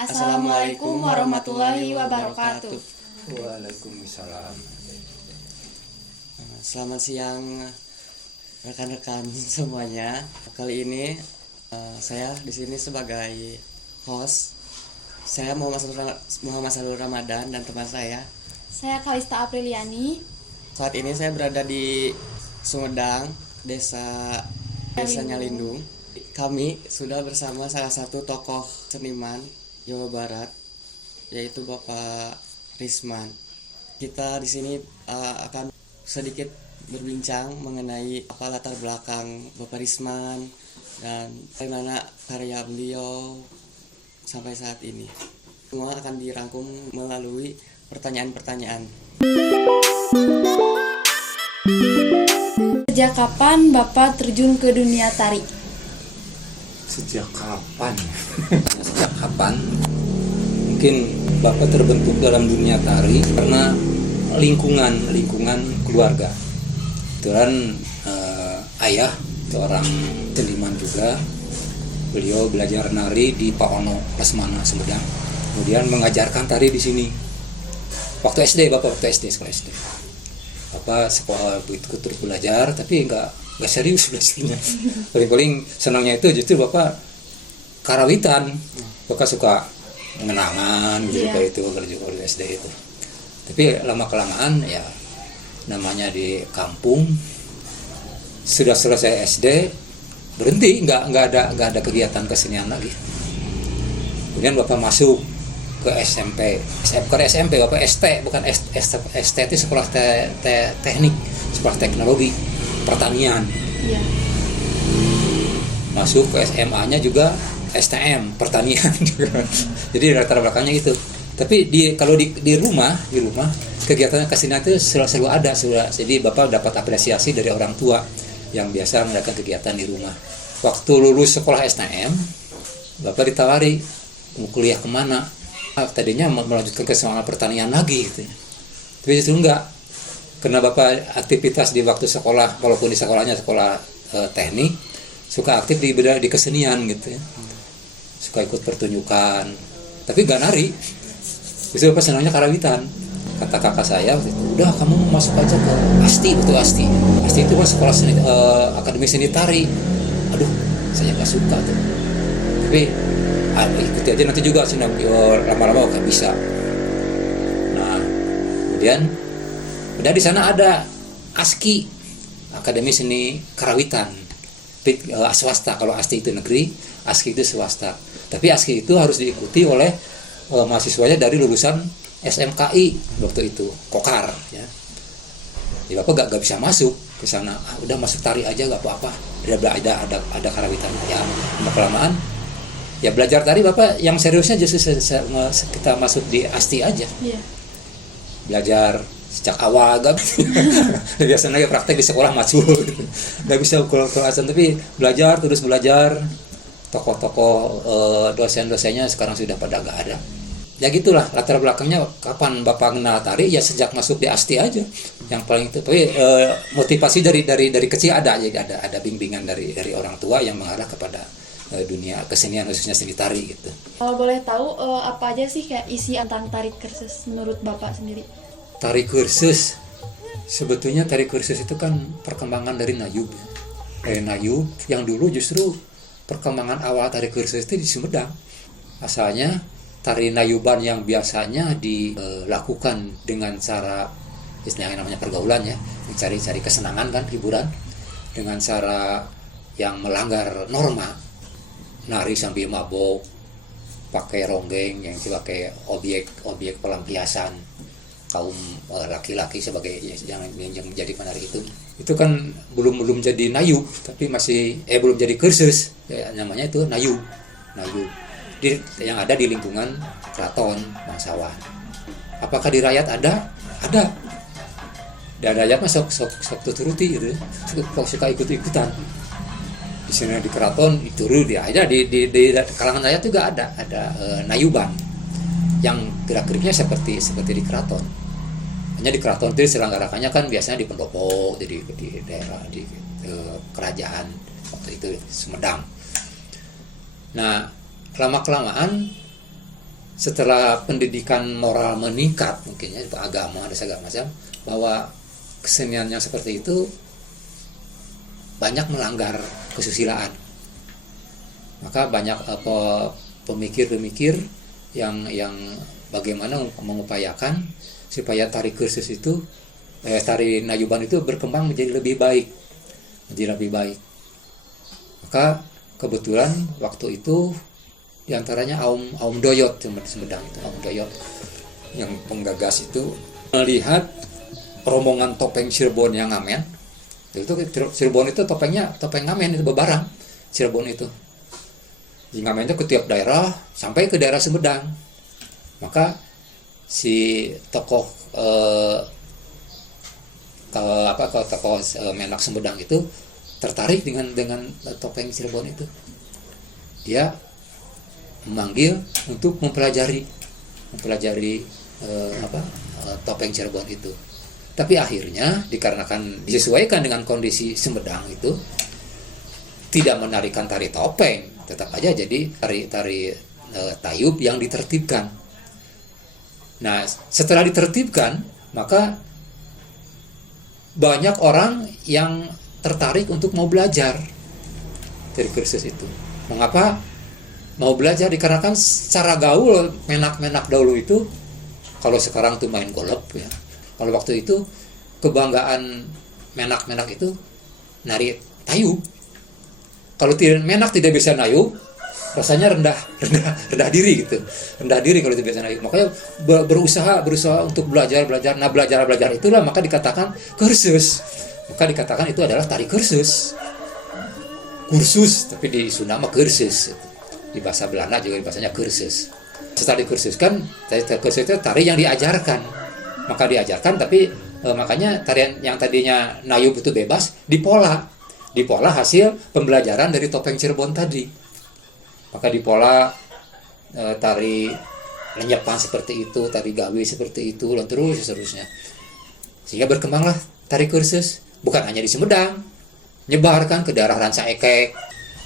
Assalamualaikum warahmatullahi wabarakatuh. Waalaikumsalam. Selamat siang rekan-rekan semuanya. Kali ini saya di sini sebagai host. Saya Muhammad Salur Ramadan dan teman saya. Saya Kalista Apriliani. Saat ini saya berada di Sumedang, desa Nyalindung. Kami sudah bersama salah satu tokoh seniman Jawa Barat, yaitu Bapak Risman. Kita di sini akan sedikit berbincang mengenai apa latar belakang Bapak Risman dan bagaimana karya beliau sampai saat ini. Semua akan dirangkum melalui pertanyaan-pertanyaan. Sejak kapan Bapak terjun ke dunia tari? Sejak kapan? Sejak kapan? Mungkin Bapak terbentuk dalam dunia tari karena lingkungan keluarga. Kebetulan ayah seorang seniman juga. Beliau belajar nari di Pak Ono Lesmana Sumedang. Kemudian mengajarkan tari di sini. Waktu SD, Bapak sekolah SD. Bapak sekolah ikut terus belajar, tapi nggak serius belajarnya. Paling senangnya itu justru Bapak karawitan. Bapak suka mengenangan gitu kayak itu kalau di SD itu. Tapi lama kelamaan ya namanya di kampung sudah selesai SD berhenti, nggak ada kegiatan kesenian lagi. Kemudian Bapak masuk ke SMP Bapak ST, bukan ST itu sekolah teknik, sekolah teknologi pertanian. Iya. Masuk ke SMA-nya juga STM pertanian juga. Jadi latar belakangnya itu. Tapi kalau di rumah kegiatan kesenian itu selalu ada. Jadi Bapak dapat apresiasi dari orang tua yang biasa melakukan kegiatan di rumah. Waktu lulus sekolah STM, Bapak ditawari mau kuliah kemana? Tadinya melanjutkan ke soal pertanian lagi gitu. Tapi justru enggak. Karena Bapak aktivitas di waktu sekolah, walaupun di sekolahnya sekolah teknik, suka aktif di kesenian gitu ya. Suka ikut pertunjukan, tapi gak nari. Justru Bapak senangnya karawitan. Kata kakak saya, udah kamu masuk aja ke ASTI, betul ASTI. ASTI itu kan sekolah seni, akademi seni tari. Aduh, saya gak suka tuh. Tapi ikuti aja nanti juga sih, lama-lama gak bisa. Nah, kemudian udah di sana ada ASKI, Akademi Seni Karawitan, swasta. Kalau ASTI itu negeri, ASKI itu swasta. Tapi ASKI itu harus diikuti oleh mahasiswanya dari lulusan SMKI waktu itu, Kokar. Ya. Jadi Bapak gak bisa masuk ke sana. Udah masuk tari aja gak apa-apa. Ada karawitan. Ya, kelamaan. Ya belajar tari Bapak yang seriusnya justru kita masuk di ASTI aja. Iya. Belajar sejak awal biasanya praktek di sekolah maju nggak bisa kelasan, tapi terus belajar. Tokoh-tokoh dosen-dosennya sekarang sudah pada nggak ada. Ya gitulah latar belakangnya. Kapan Bapak kenal tari? Ya sejak masuk di ASTI aja yang paling itu. Tapi motivasi dari kecil ada, jadi ada bimbingan dari orang tua yang mengarah kepada dunia kesenian, khususnya seni tari gitu. Kalau boleh tahu apa aja sih kayak isi tentang tari kursus menurut Bapak sendiri? Tari kursus, sebetulnya tari kursus itu kan perkembangan dari Nayub. Dari Nayub yang dulu justru perkembangan awal tari kursus itu di Sumedang. Asalnya tari Nayuban yang biasanya dilakukan dengan cara istilahnya namanya pergaulan ya, mencari kesenangan kan, hiburan, dengan cara yang melanggar norma. Nari sambil mabok, pakai ronggeng yang sebagai objek pelampiasan kaum laki-laki sebagai yang menjadi penari itu kan belum jadi Nayub, tapi masih belum jadi kursus ya, namanya itu Nayub yang ada di lingkungan keraton bangsawan. Apakah di rakyat ada dan rakyat mah sok turuti gitu, suka ikut-ikutan. Di sini di keraton diturut ya, ada di kalangan rakyat juga ada Nayuban yang gerak-geriknya seperti di keraton. Hanya di keraton itu diselenggarakannya kan biasanya di pendopo, jadi di daerah di kerajaan waktu itu Sumedang. Nah, lama-kelamaan setelah pendidikan moral meningkat mungkin ya agama ada segala macam, bahwa kesenian yang seperti itu banyak melanggar kesusilaan. Maka banyak pemikir-pemikir yang bagaimana mengupayakan supaya tari kursus itu tari Nayuban itu berkembang menjadi lebih baik, Maka kebetulan waktu itu diantaranya Aum Doyot Sumedang itu, Aum Doyot yang penggagas itu melihat rombongan topeng Cirebon yang ngamen. Itu Cirebon itu topengnya topeng ngamen itu bebarang Cirebon itu. Di ngamen itu ke tiap daerah sampai ke daerah Sumedang. Maka si tokoh tokoh Menak Sumedang itu tertarik dengan topeng Cirebon itu. Dia memanggil untuk mempelajari topeng Cirebon itu. Tapi akhirnya dikarenakan disesuaikan dengan kondisi Sumedang itu tidak menarikan tari topeng, tetap aja jadi tari tayub yang ditertibkan. Nah, setelah ditertibkan, maka banyak orang yang tertarik untuk mau belajar dari kursus itu. Mengapa mau belajar? Dikarenakan secara gaul menak dahulu itu, kalau sekarang tuh main golep ya. Kalau waktu itu kebanggaan menak itu nari tayub. Kalau menak tidak bisa nayub, rasanya rendah diri gitu. Rendah diri kalau tidak bisa nayub. Makanya berusaha untuk belajar. Nah, belajar itulah maka dikatakan kursus. Maka dikatakan itu adalah tari kursus. Kursus, tapi di Sunda mah kursus. Di bahasa Belanda juga bahasanya kursus. Setelah dikursuskan, kursus itu tari yang diajarkan. Maka diajarkan, tapi makanya tarian yang tadinya nayub itu bebas dipola hasil pembelajaran dari topeng Cirebon tadi. Maka dipola tari lenyepan seperti itu, tari gawi seperti itu, dan terus seterusnya. Sehingga berkembanglah tari kursus, bukan hanya di Sumedang, nyebarkan ke daerah Ranca Ekek.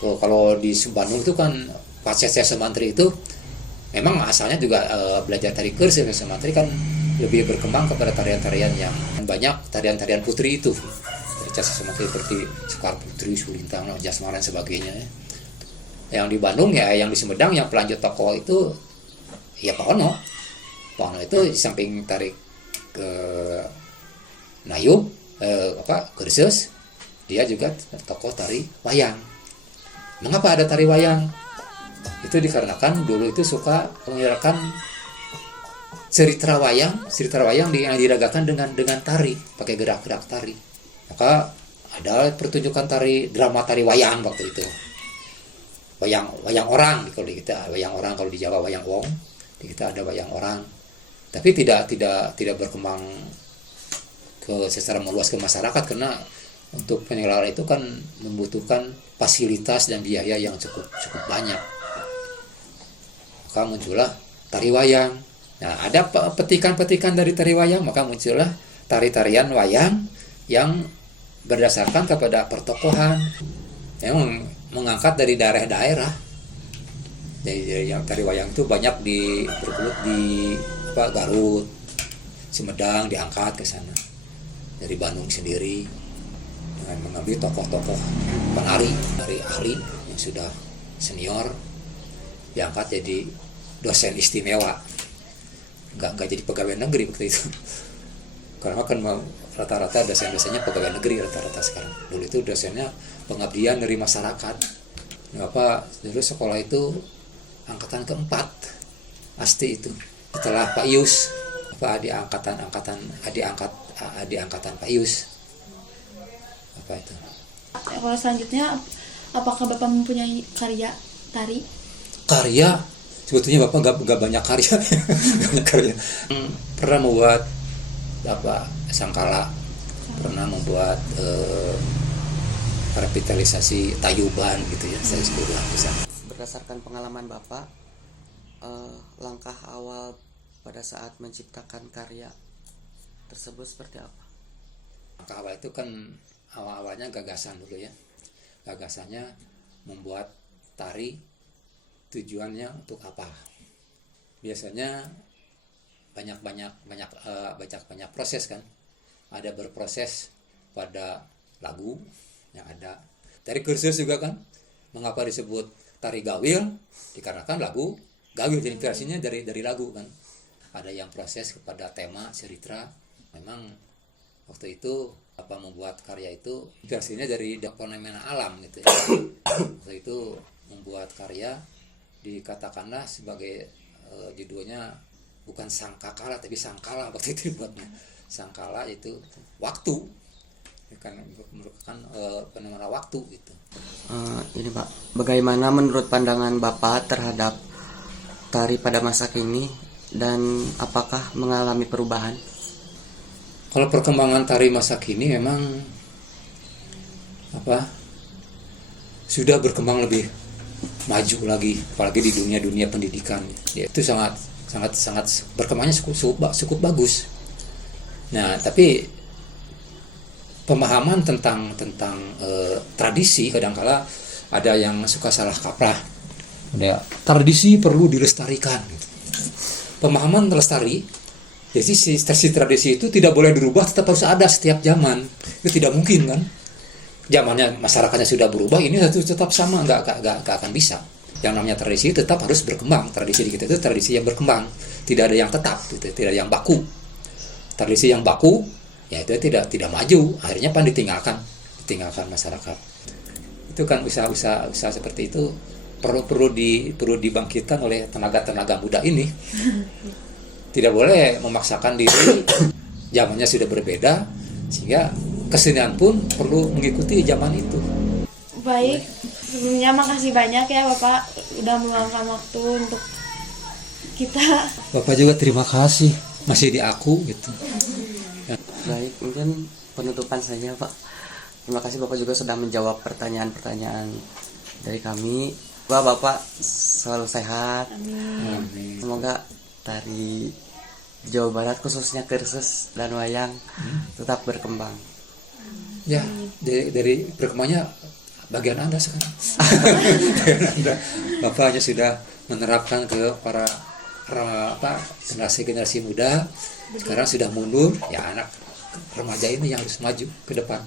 Kalau di Bandung itu kan Pak Cece Sumantri itu memang asalnya juga belajar tari kursus. Sumantri kan lebih berkembang kepada tarian-tarian yang banyak, tarian-tarian putri itu. Dari Cece Sumantri seperti Sekar Putri, Sulintang, Jasmara dan sebagainya. Yang di Bandung ya, yang di Sumedang yang pelanjut tokoh itu ya Pak Ono. Pak Ono itu di samping tarik ke nayub kursus, dia juga tokoh tari wayang. Mengapa ada tari wayang? Itu dikarenakan dulu itu suka menyelarkan cerita wayang yang diragakan dengan tari, pakai gerak-gerak tari. Maka ada pertunjukan drama tari wayang waktu itu. Wayang orang kalau di kita, wayang orang kalau di Jawa wayang wong, di kita ada wayang orang. Tapi tidak berkembang secara meluas ke masyarakat karena untuk penyelenggaraan itu kan membutuhkan fasilitas dan biaya yang cukup banyak. Maka muncullah tari wayang. Nah, ada petikan-petikan dari tari wayang, maka muncullah tari-tarian wayang yang berdasarkan kepada pertokohan yang mengangkat dari daerah-daerah. Jadi yang tari wayang itu banyak bergelut di Garut, Sumedang diangkat ke sana. Dari Bandung sendiri dengan mengambil tokoh-tokoh penari dari ahli yang sudah senior diangkat jadi dosen istimewa. Nggak jadi pegawai negeri waktu itu. Karena kan rata-rata dosen-dosennya pegawai negeri rata-rata sekarang. Dulu itu dosennya pengabdian dari masyarakat. Mengapa dulu sekolah itu angkatan keempat asti itu. Setelah Pak Yus, di angkatan Pak Yus. Apa itu? Kalau selanjutnya, apakah Bapak mempunyai karya tari? Karya? Sebetulnya Bapak nggak banyak karya. Pernah membuat sangkala, pernah membuat revitalisasi tayuban gitu ya, saya sebut bisa. Berdasarkan pengalaman Bapak, langkah awal pada saat menciptakan karya tersebut seperti apa? Langkah awal itu kan awalnya gagasan dulu ya. Gagasannya membuat tari, tujuannya untuk apa? biasanya banyak proses kan. Ada berproses pada lagu yang ada dari kursus juga kan. Mengapa disebut tari gawil? Dikarenakan lagu gawil, jadi inspirasinya dari lagu kan. Ada yang proses kepada tema cerita. Memang waktu itu membuat karya itu inspirasinya dari fenomena alam gitu ya. Waktu itu membuat karya dikatakanlah sebagai judulnya bukan sangkakala tapi sangkala waktu itu dibuatnya. Sangkala itu waktu, kan merupakan fenomena waktu gitu. Ini Pak, bagaimana menurut pandangan Bapak terhadap tari pada masa kini dan apakah mengalami perubahan? Kalau perkembangan tari masa kini memang sudah berkembang lebih maju lagi, apalagi di dunia pendidikan. Ya, itu sangat berkembangnya cukup bagus. Nah, tapi pemahaman tentang tradisi kadangkala ada yang suka salah kaprah. Ya, tradisi perlu dilestarikan. Pemahaman lestari, jadi tradisi itu tidak boleh dirubah, tetap harus ada setiap zaman. Itu tidak mungkin kan? Zamannya masyarakatnya sudah berubah, ini tetap sama, nggak akan bisa. Yang namanya tradisi tetap harus berkembang. Tradisi di kita itu tradisi yang berkembang, tidak ada yang tetap, gitu, tidak ada yang baku. Tradisi yang baku, ya itu tidak maju. Akhirnya ditinggalkan masyarakat. Itu kan usaha seperti itu perlu dibangkitkan oleh tenaga muda ini. Tidak boleh memaksakan diri, zamannya sudah berbeda, sehingga kesenian pun perlu mengikuti zaman itu. Baik, sebelumnya makasih banyak ya Bapak udah meluangkan waktu untuk kita. Bapak juga terima kasih, masih di aku gitu. Baik, mungkin penutupan saja Pak. Terima kasih Bapak juga sudah menjawab pertanyaan-pertanyaan dari kami. Bapak selalu sehat. Amin. Semoga tari Jawa Barat khususnya kursus dan wayang tetap berkembang. Ya, dari berkembangnya bagian Anda sekarang. Bagian Anda. Bapak hanya sudah menerapkan ke para generasi muda. Sekarang sudah mundur, ya anak remaja ini yang harus maju ke depan.